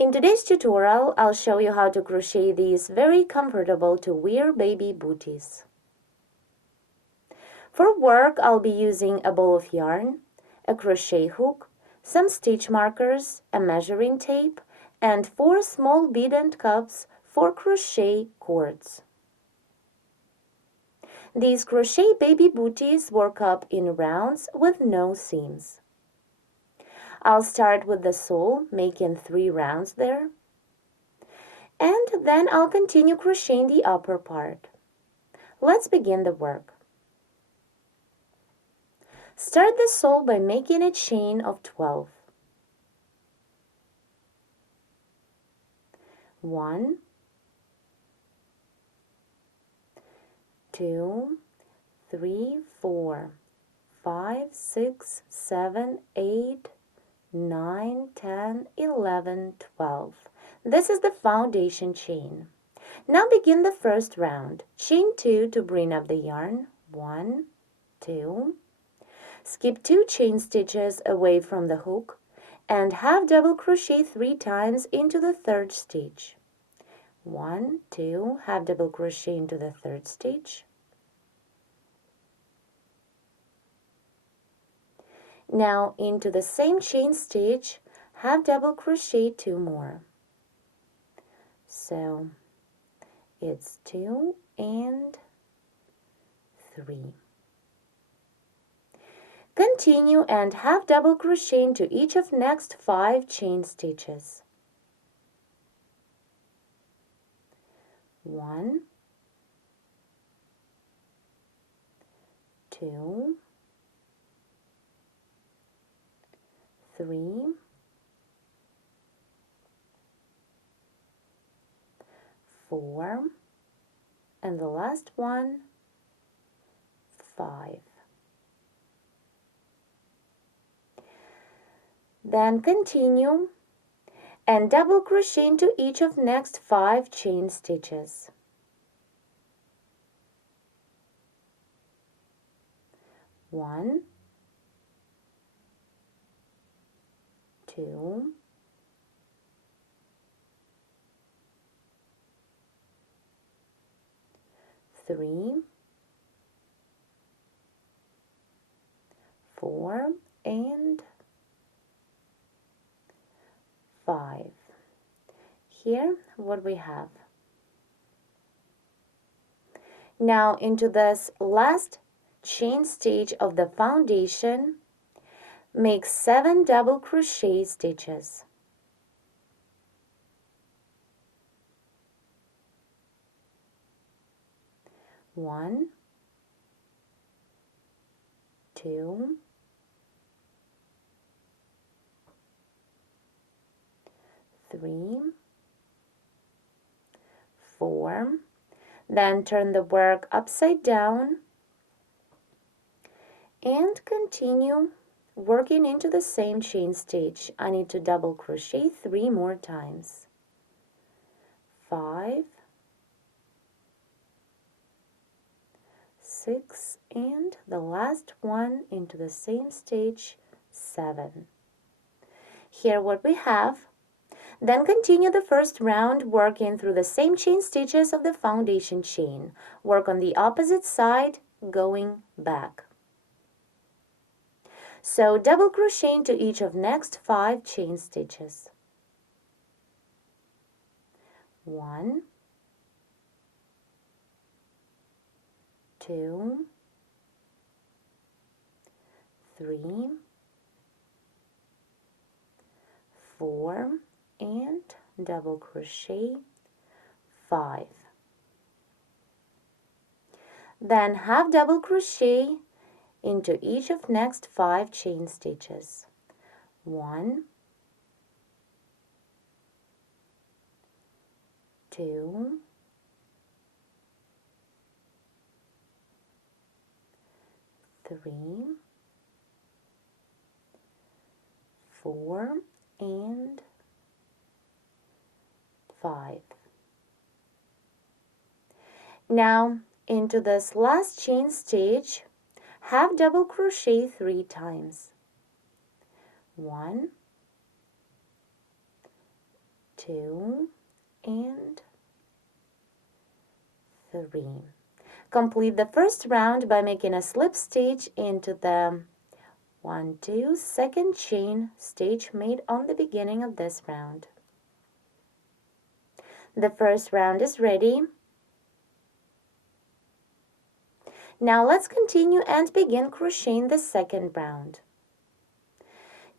In today's tutorial, I'll show you how to crochet these very comfortable to wear baby booties. For work, I'll be using a ball of yarn, a crochet hook, some stitch markers, a measuring tape, and 4 small bead end cups for crochet cords. These crochet baby booties work up in rounds with no seams. I'll start with the sole, making 3 rounds there, and then I'll continue crocheting the upper part. Let's begin the work. Start the sole by making a chain of 12. 1, 2, 3, 4, 5, 6, 7, 8, 9, 10, 11, 12. This is the foundation chain. Now begin the first round. Chain 2 to bring up the yarn. 1, 2. Skip 2 chain stitches away from the hook and half double crochet 3 times into the third stitch. 1, 2, half double crochet into the third stitch. Now into the same chain stitch, half double crochet 2 more. So it's 2 and 3. Continue and half double crochet into each of next 5 chain stitches. 1, 2, 3, 4, and the last one, 5. Then continue and double crochet into each of next 5 chain stitches. 1, 2, 3, 4, and 5. Here what we have. Now into this last chain stitch of the foundation, make 7 double crochet stitches. 1, 2, 3, 4. Then turn the work upside down and continue working into the same chain stitch. I need to double crochet 3 more times. 5, 6, and the last one into the same stitch, 7. Here what we have. Then continue the first round working through the same chain stitches of the foundation chain. Work on the opposite side, going back. So double crochet into each of next 5 chain stitches. 1, 2, 3, 4, and double crochet 5. Then half double crochet into each of next 5 chain stitches. 1, 2, 3, 4, and 5. Now into this last chain stitch, half double crochet 3 times. 1, 2 and 3. Complete the first round by making a slip stitch into the 1, 2 second chain stitch made on the beginning of this round. The first round is ready. Now let's continue and begin crocheting the second round.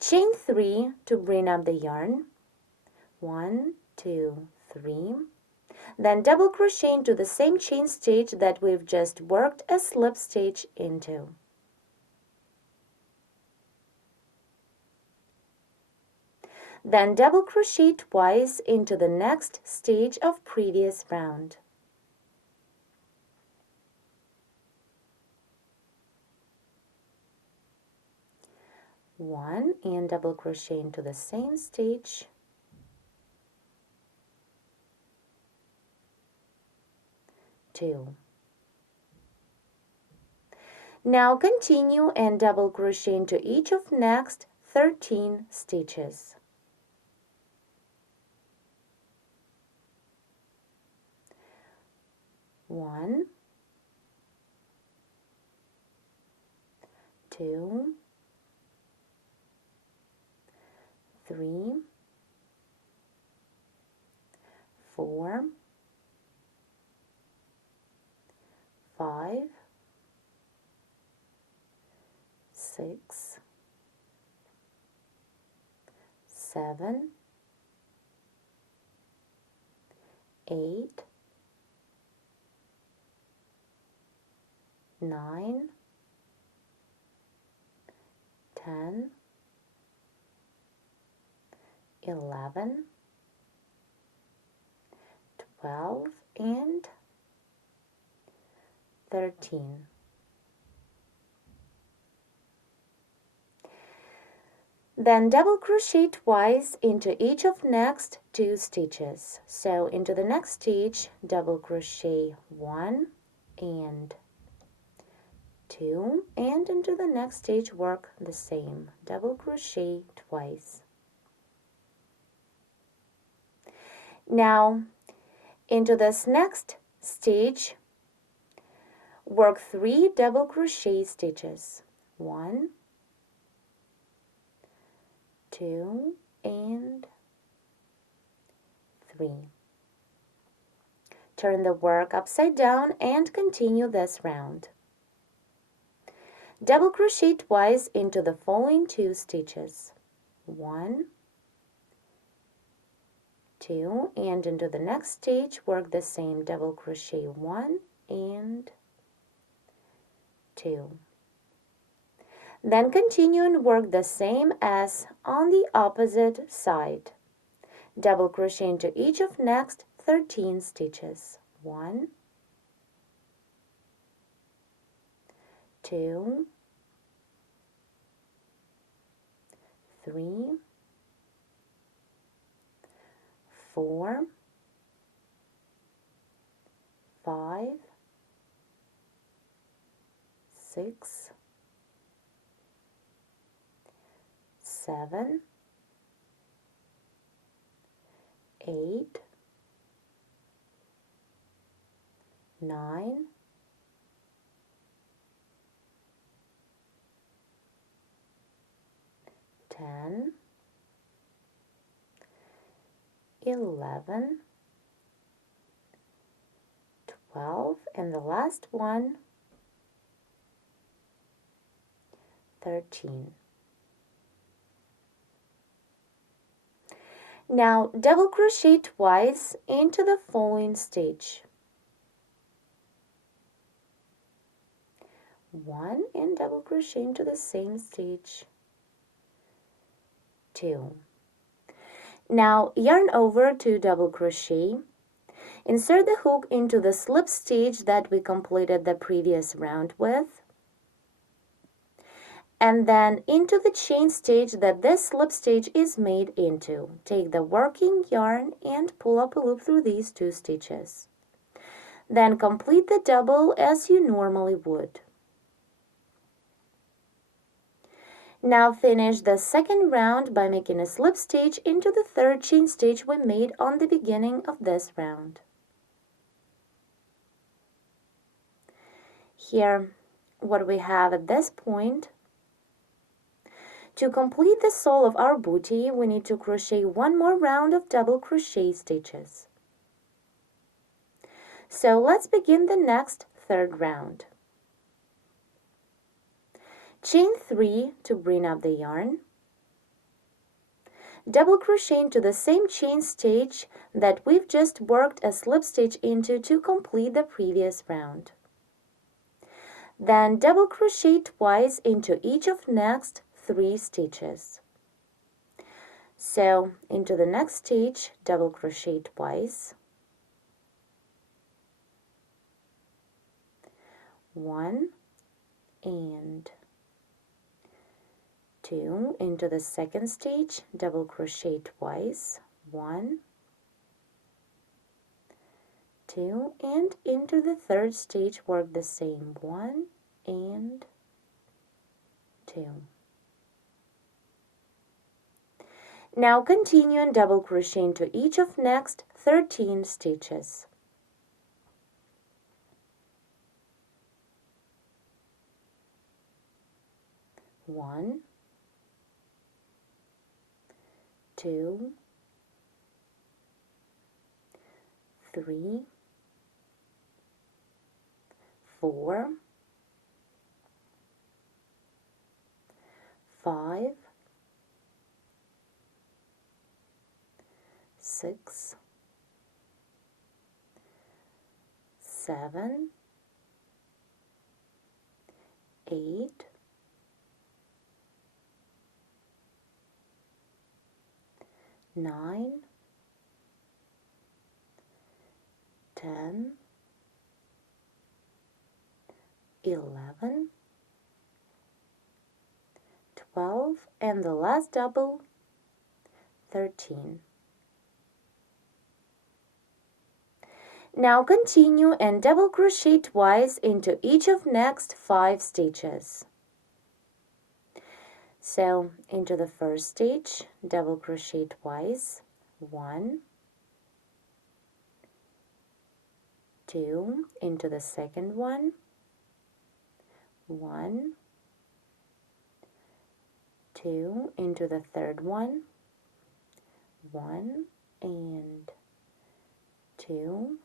Chain 3 to bring up the yarn. 1, 2, 3. Then double crochet into the same chain stitch that we've just worked a slip stitch into. Then double crochet twice into the next stitch of previous round. One and double crochet into the same stitch. 2. Now continue and double crochet into each of next 13 stitches. 1, 2, 3, 4, 5, 6, 7, 8, 9, 10, 11, 12, and 13. Then double crochet twice into each of next 2 stitches. So into the next stitch, double crochet 1 and 2, and into the next stitch work the same, double crochet twice. Now into this next stitch, work 3 double crochet stitches. 1, 2, and 3. Turn the work upside down and continue this round. Double crochet twice into the following 2 stitches. 1, 2, and into the next stitch work the same, double crochet 1 and 2. Then continue and work the same as on the opposite side. Double crochet into each of next 13 stitches. 1, 2, 3, 4, 5, 6, 7, 8, 9, 10, 11, 12, and the last one, 13. Now double crochet twice into the following stitch. 1 and double crochet into the same stitch. 2. Now yarn over to double crochet. Insert the hook into the slip stitch that we completed the previous round with, and then into the chain stitch that this slip stitch is made into. Take the working yarn and pull up a loop through these 2 stitches. Then complete the double as you normally would. Now finish the second round by making a slip stitch into the third chain stitch we made on the beginning of this round. Here, what we have at this point, to complete the sole of our bootie, we need to crochet one more round of double crochet stitches. So let's begin the next third round. Chain 3 to bring up the yarn. Double crochet into the same chain stitch that we've just worked a slip stitch into to complete the previous round. Then double crochet twice into each of next 3 stitches. So into the next stitch, double crochet twice, 1 and 2, into the second stitch, double crochet twice, 1, 2, and into the third stitch work the same, 1 and 2. Now continue and double crochet into each of next 13 stitches. One, 2, 3, 4, 5, 6, 7, 8, 9, 10, 11, 12, and the last double, 13. Now continue and double crochet twice into each of next 5 stitches. So into the first stitch, double crochet twice, 1, 2, into the second one, 1, 2, into the third one, 1 and 2,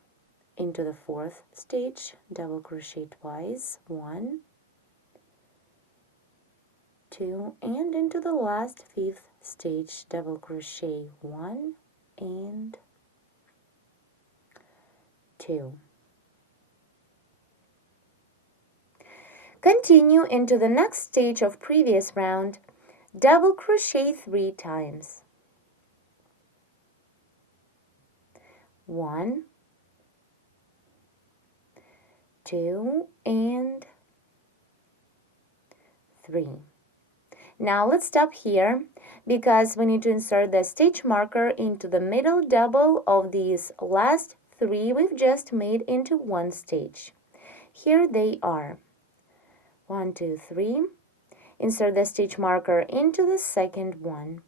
into the fourth stitch, double crochet twice, 1, 2, and into the last fifth stitch, double crochet 1 and 2. Continue into the next stage of previous round, double crochet 3 times. 1, 2, and 3. Now let's stop here because we need to insert the stitch marker into the middle double of these last 3 we've just made into one stitch. Here they are. 1, 2, 3. Insert the stitch marker into the second one.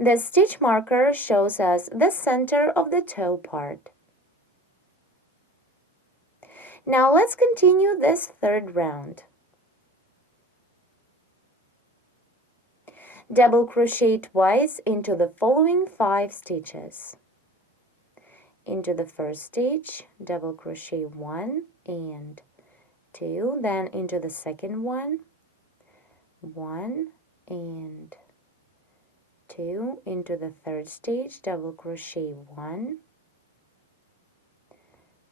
The stitch marker shows us the center of the toe part. Now let's continue this third round. Double crochet twice into the following 5 stitches. Into the first stitch, double crochet 1 and 2, then into the second one, 1 and 2, into the third stitch, double crochet 1,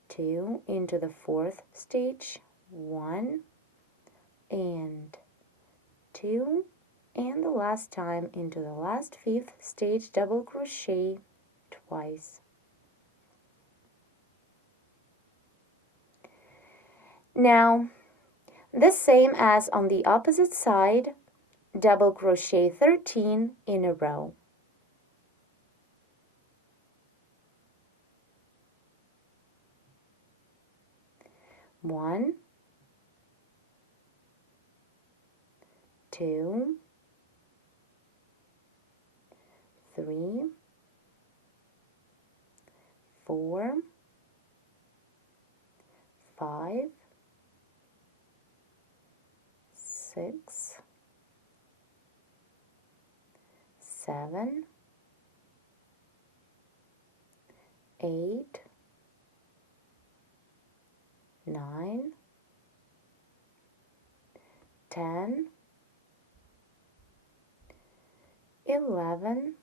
2, into the fourth stitch, 1 and 2, and the last time into the last fifth stitch, double crochet twice. Now, the same as on the opposite side, double crochet 13 in a row. 1, 2, 3, 4, 5, 6, 7, 8, 9, 10, 11,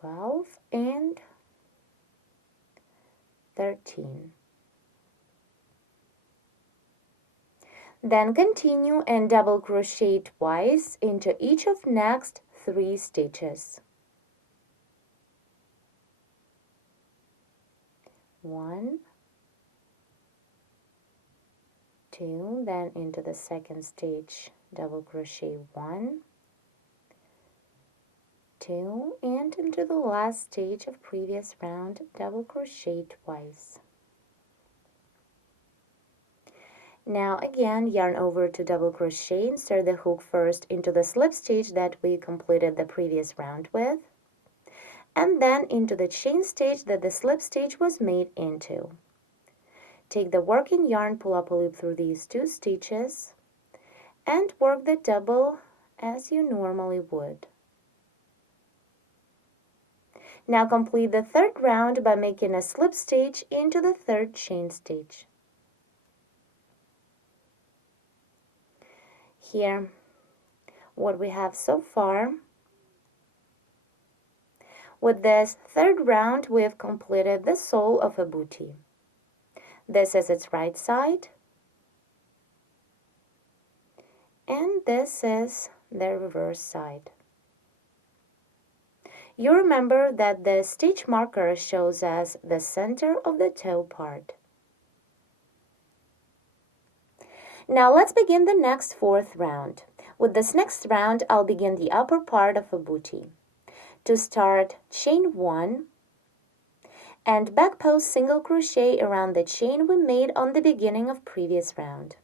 12, and 13. Then continue and double crochet twice into each of next 3 stitches. 1, 2, then into the second stitch, double crochet 1, 2, and into the last stitch of previous round, double crochet twice. Now again, yarn over to double crochet, insert the hook first into the slip stitch that we completed the previous round with, and then into the chain stitch that the slip stitch was made into. Take the working yarn, pull up a loop through these 2 stitches, and work the double as you normally would. Now complete the 3rd round by making a slip stitch into the 3rd chain stitch. Here, what we have so far. With this 3rd round, we have completed the sole of a bootie. This is its right side, and this is the reverse side. You remember that the stitch marker shows us the center of the toe part. Now let's begin the next 4th round. With this next round, I'll begin the upper part of a bootie. To start, chain 1 and back post single crochet around the chain we made on the beginning of previous round.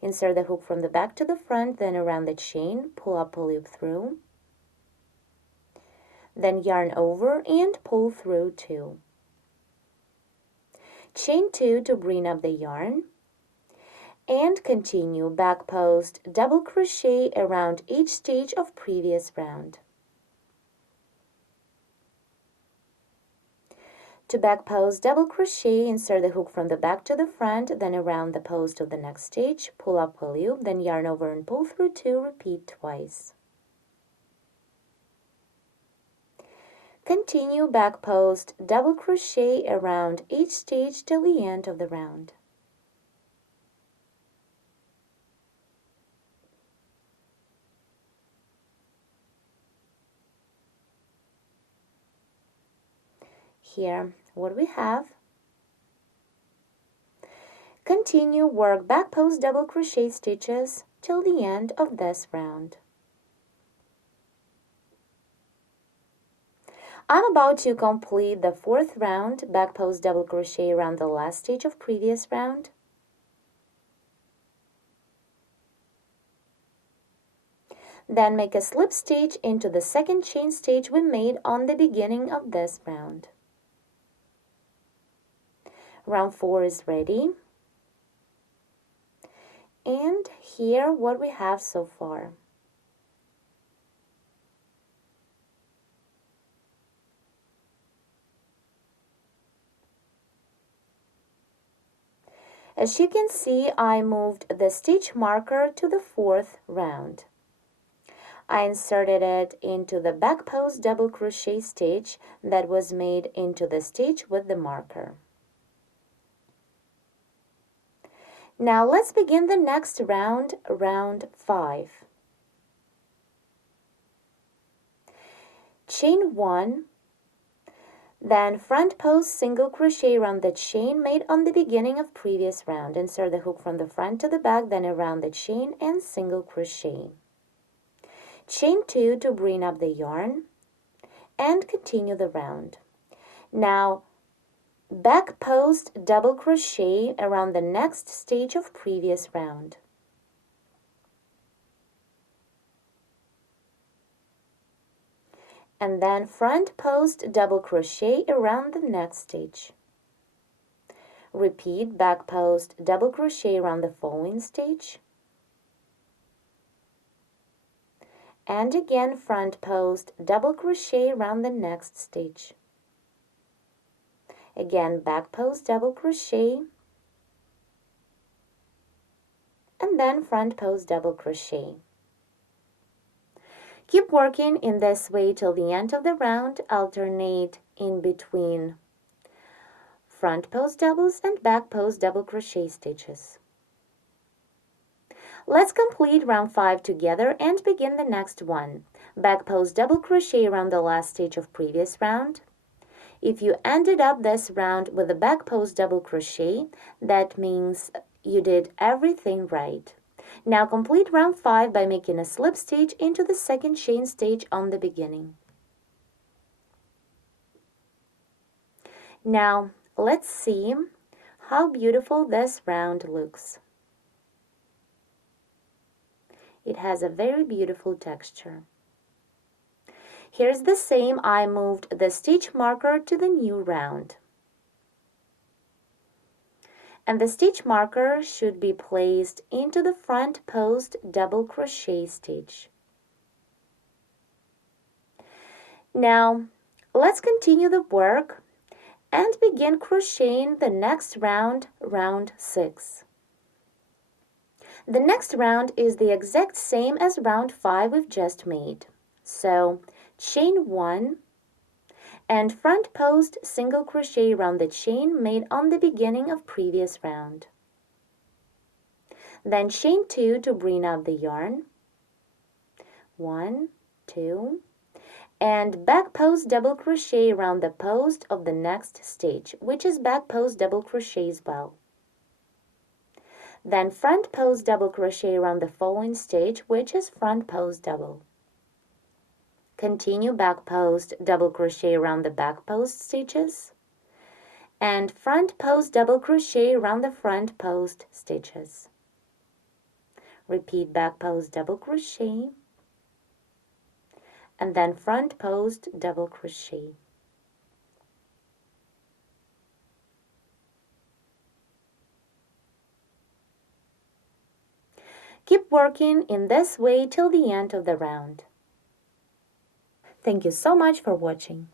Insert the hook from the back to the front, then around the chain, pull up a loop through, then yarn over and pull through 2. Chain 2 to bring up the yarn, and continue back post double crochet around each stitch of previous round. To back post double crochet, insert the hook from the back to the front, then around the post of the next stitch, pull up a loop, then yarn over and pull through 2, repeat twice. Continue back post double crochet around each stitch till the end of the round. Here, what we have. Continue work back post double crochet stitches till the end of this round. I'm about to complete the 4th round, back post double crochet around the last stitch of previous round. Then make a slip stitch into the 2nd chain stitch we made on the beginning of this round. Round 4 is ready. And here what we have so far. As you can see, I moved the stitch marker to the 4th round. I inserted it into the back post double crochet stitch that was made into the stitch with the marker. Now let's begin the next round, round 5. Chain 1, then front post single crochet around the chain made on the beginning of previous round. Insert the hook from the front to the back, then around the chain and single crochet. Chain 2 to bring up the yarn and continue the round. Now, back post double crochet around the next stage of previous round. And then front post double crochet around the next stage. Repeat back post double crochet around the following stage. And again front post double crochet around the next stage. Again back post double crochet, and then front post double crochet. Keep working in this way till the end of the round. Alternate in between front post doubles and back post double crochet stitches. Let's complete round 5 together and begin the next one. Back post double crochet around the last stage of previous round. If you ended up this round with a back post double crochet, that means you did everything right. Now complete round 5 by making a slip stitch into the second chain stitch on the beginning. Now let's see how beautiful this round looks. It has a very beautiful texture. Here's the same. I moved the stitch marker to the new round. And the stitch marker should be placed into the front post double crochet stitch. Now, let's continue the work and begin crocheting the next round, round 6. The next round is the exact same as round 5 we've just made. So, chain 1 and front post single crochet around the chain made on the beginning of previous round. Then chain 2 to bring up the yarn. 1, 2, and back post double crochet around the post of the next stitch, which is back post double crochet as well. Then front post double crochet around the following stitch, which is front post double. Continue back post double crochet around the back post stitches and front post double crochet around the front post stitches. Repeat back post double crochet and then front post double crochet. Keep working in this way till the end of the round. Thank you so much for watching.